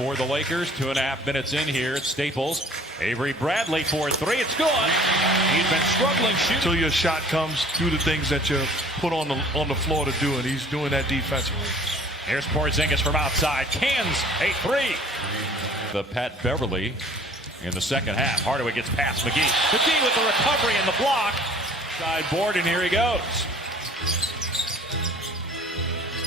for the Lakers. 2.5 minutes in here at Staples. Avery Bradley for three. It's good. He's been struggling shooting. Until your shot comes, do the things that you're put on the floor to do, and he's doing that defensively. Here's Porzingis from outside. Cans a three. The Pat Beverly in the second half. Hardaway gets past McGee. McGee with the recovery and the block. Side board, and here he goes.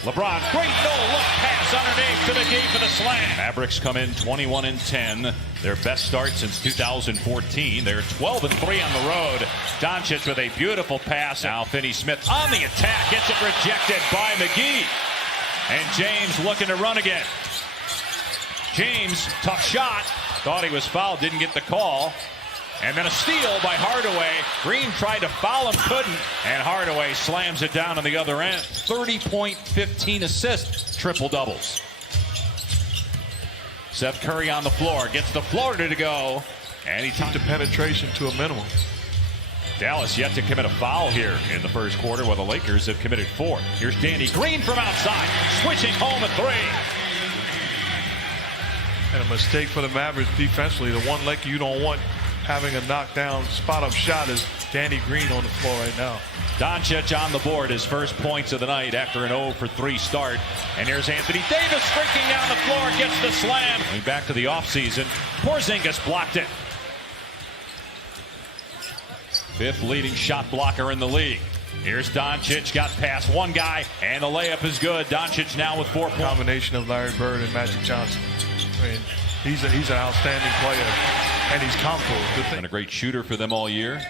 LeBron, great no-look pass underneath to McGee for the slam. Mavericks come in 21-10. Their best start since 2014. They're 12-3 on the road. Doncic with a beautiful pass. Now Finney-Smith on the attack. Gets it rejected by McGee. And James looking to run again. James, tough shot. Thought he was fouled, didn't get the call. And then a steal by Hardaway. Green tried to foul him, couldn't. And Hardaway slams it down on the other end. 30-point, 15 assists, triple doubles. Seth Curry on the floor, gets the floater to go. And he keeps the penetration to a minimum. Dallas yet to commit a foul here in the first quarter, while the Lakers have committed 4. Here's Danny Green from outside, switching home a three. And a mistake for the Mavericks defensively. The one Laker you don't want having a knockdown spot-up shot is Danny Green on the floor right now. Doncic on the board, his first points of the night after an 0-for-3 start. And here's Anthony Davis streaking down the floor, gets the slam. Going back to the offseason, Porzingis blocked it. 5th leading shot blocker in the league. Here's Doncic, got past one guy, and the layup is good. Doncic now with 4 points. Combination of Larry Bird and Magic Johnson. I mean, he's an outstanding player, and he's comfortable. And a great shooter for them all year.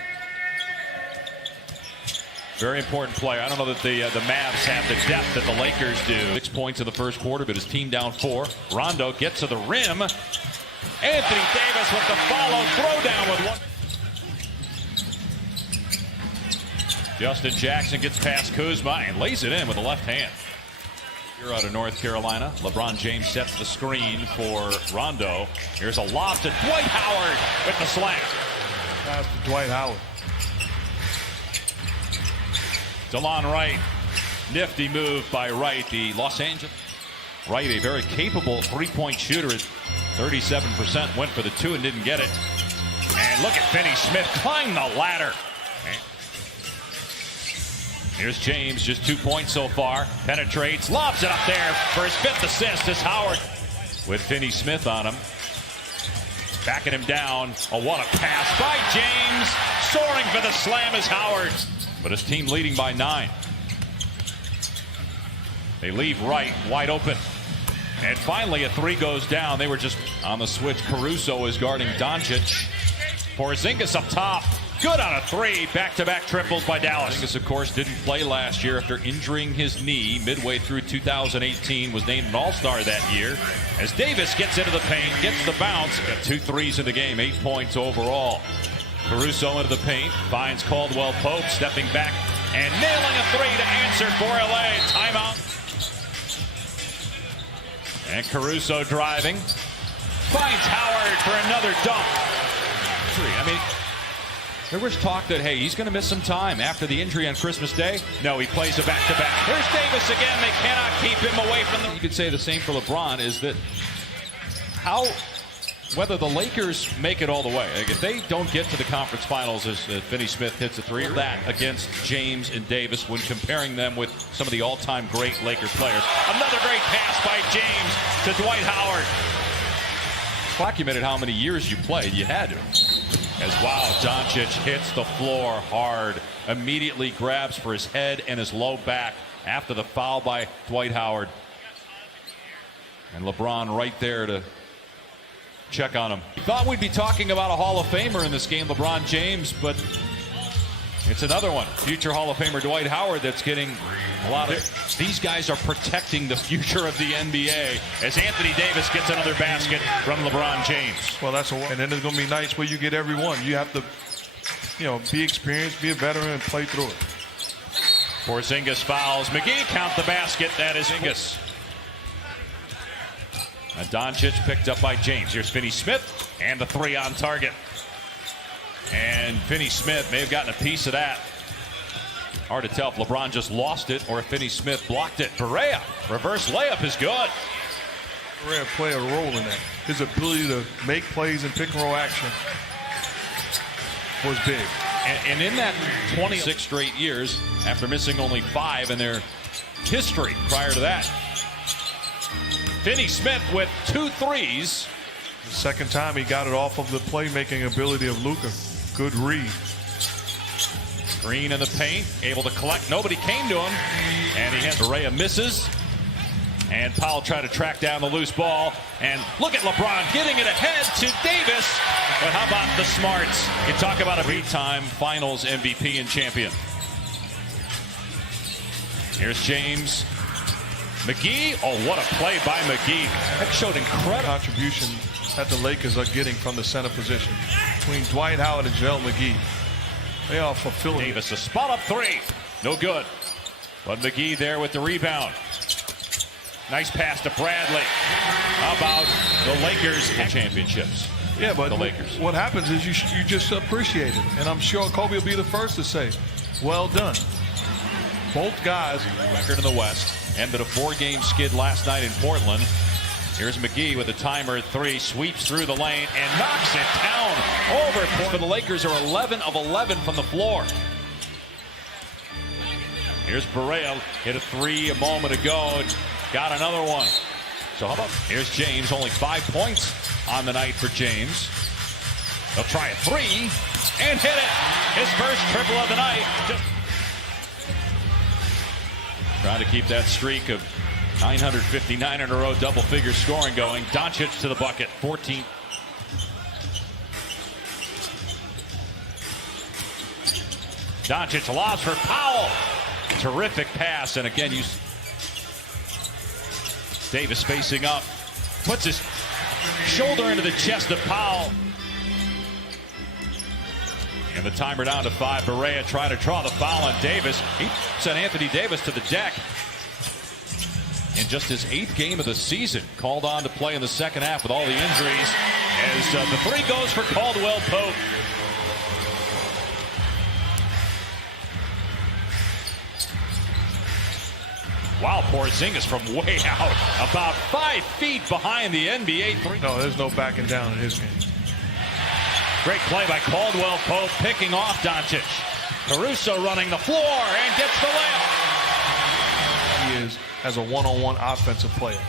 Very important player. I don't know that the Mavs have the depth that the Lakers do. 6 points in the first quarter, but his team down 4. Rondo gets to the rim. Anthony Davis with the follow, throwdown with one. Justin Jackson gets past Kuzma and lays it in with the left hand. Here out of North Carolina, LeBron James sets the screen for Rondo. Here's a lob to Dwight Howard with the slam. Pass to Dwight Howard. DeLon Wright, nifty move by Wright. The Los Angeles Wright, a very capable three-point shooter at 37%, went for the 2 and didn't get it. And look at Finney-Smith climb the ladder. Here's James, just 2 points so far. Penetrates, lobs it up there for his 5th assist as Howard with Finney-Smith on him. Backing him down. Oh, what a pass by James. Soaring for the slam is Howard. But his team leading by 9. They leave Wright wide open. And finally a 3 goes down. They were just on the switch. Caruso is guarding Doncic. Porzingis up top. Good on a 3. Back-to-back triples by Dallas. Porzingis, of course, didn't play last year after injuring his knee midway through 2018. Was named an All-Star that year. As Davis gets into the paint, gets the bounce. Got 2 threes in the game, 8 points overall. Caruso into the paint, finds Caldwell Pope, stepping back and nailing a 3 to answer for LA. Timeout. And Caruso driving. Finds Howard for another dunk. I mean, there was talk that, hey, he's going to miss some time after the injury on Christmas Day. No, he plays a back-to-back. Here's Davis again. They cannot keep him away from the... You could say the same for LeBron, is that whether the Lakers make it all the way, like if they don't get to the conference finals as Finney-Smith hits a 3, or that against James and Davis when comparing them with some of the all-time great Lakers players. Another great pass by James to Dwight Howard. Documented how many years you played. You had to. As wow, Doncic hits the floor hard. Immediately grabs for his head and his low back after the foul by Dwight Howard. And LeBron right there to check on him. Thought we'd be talking about a Hall of Famer in this game, LeBron James, but it's another one. Future Hall of Famer Dwight Howard that's getting a lot of... These guys are protecting the future of the NBA as Anthony Davis gets another basket from LeBron James. Well, that's a... And then there's going to be nights where you get every one. You have to, be experienced, be a veteran, and play through it. Porzingis fouls. McGee count the basket. That is Porzingis. And Doncic picked up by James. Here's Finney-Smith and the 3 on target. And Finney-Smith may have gotten a piece of that. Hard to tell if LeBron just lost it or if Finney-Smith blocked it. Perea, reverse layup is good. Rare play a role in that. His ability to make plays in pick and roll action was big. And in that 26 straight years, after missing only 5 in their history prior to that, Finney Smith with 2 threes. The second time he got it off of the playmaking ability of Luka. Good read. Green in the paint, able to collect. Nobody came to him. And he has Barea misses. And Powell tried to track down the loose ball. And look at LeBron getting it ahead to Davis. But how about the smarts? You talk about a big-time finals MVP and champion. Here's James. McGee. Oh, what a play by McGee. That showed incredible contribution that the Lakers are getting from the center position between Dwight Howard and JaVale McGee. They are fulfilling. Davis, a spot up 3. No good. But McGee there with the rebound. Nice pass to Bradley. How about the Lakers and championships? Yeah, but the Lakers. What happens is you just appreciate it. And I'm sure Kobe will be the first to say, well done. Both guys. Record in the West. Ended a 4-game skid last night in Portland. Here's McGee with a timer at 3. Sweeps through the lane and knocks it down over. For the Lakers are 11 of 11 from the floor. Here's Barea. Hit a 3 a moment ago. Got another one. So how about, here's James, only 5 points on the night for James. They'll try a 3 and hit it. His first triple of the night. Trying to keep that streak of 959 in a row double-figure scoring going. Doncic to the bucket, 14. Doncic lobs for Powell. Terrific pass, and again, Davis facing up, puts his shoulder into the chest of Powell. And the timer down to 5. Barea trying to draw the foul on Davis. He sent Anthony Davis to the deck. In just his 8th game of the season, called on to play in the second half with all the injuries. As the 3 goes for Caldwell Pope. Wow, Porzingis from way out, about 5 feet behind the NBA 3. No, there's no backing down in his game. Great play by Caldwell Pope, picking off Doncic. Caruso running the floor and gets the layup. He is as a one-on-one offensive player.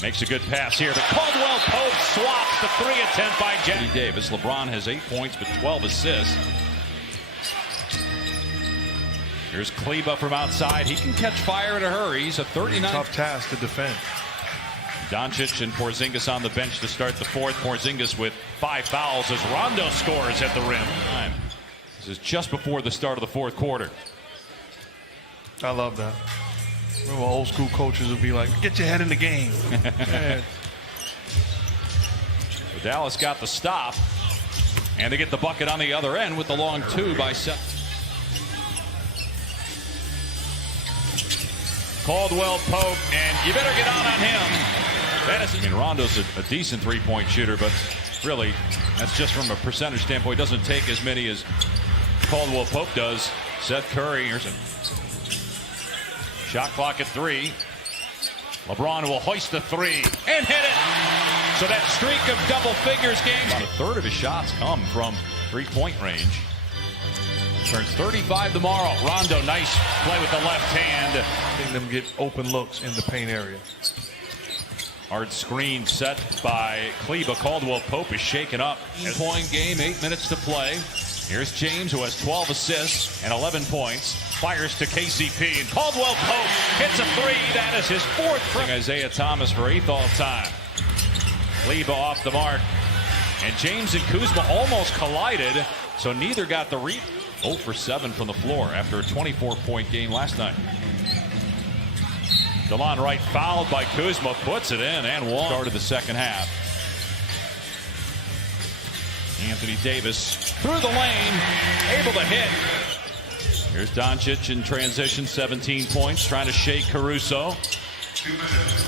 Makes a good pass here, but Caldwell Pope swaps the 3 attempt by Anthony Davis. LeBron has 8 points but 12 assists. Here's Kleba from outside. He can catch fire in a hurry. He's a 39. Tough task to defend. Doncic and Porzingis on the bench to start the 4th. Porzingis with 5 fouls as Rondo scores at the rim. This is just before the start of the 4th quarter. I love that. Remember, old school coaches would be like, get your head in the game. Dallas got the stop, and they get the bucket on the other end with the long 2 by Seth. Caldwell Pope, and you better get out on him. That is, I mean, Rondo's a decent 3-point shooter, but really, that's just from a percentage standpoint. Doesn't take as many as Caldwell Pope does. Seth Curry, here's a shot clock at 3. LeBron will hoist the 3 and hit it. So that streak of double figures games. About a third of his shots come from 3-point range. Turns 35 tomorrow. Rondo, nice play with the left hand. Letting them get open looks in the paint area. Hard screen set by Kleba. Caldwell Pope is shaken up. 8-point game, 8 minutes to play. Here's James, who has 12 assists and 11 points. Fires to KCP, and Caldwell Pope hits a 3. That is his 4th. Isaiah Thomas for 8th all time. Kleba off the mark. And James and Kuzma almost collided, so neither got the read. 0 for 7 from the floor after a 24-point game last night. DeLon Wright fouled by Kuzma, puts it in and one. Started the second half. Anthony Davis through the lane, able to hit. Here's Doncic in transition, 17 points, trying to shake Caruso.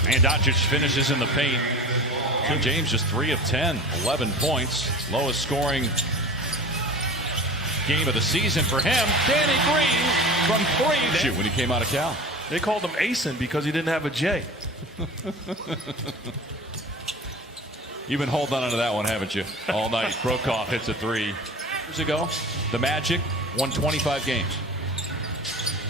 And Doncic finishes in the paint. James just 3 of 10, 11 points, lowest scoring game of the season for him. Danny Green from 3. Shoot, when he came out of Cal. They called him Asen because he didn't have a J. You've been holding on to that one, haven't you? All night. Brokaw hits a 3. Years ago, the Magic won 25 games.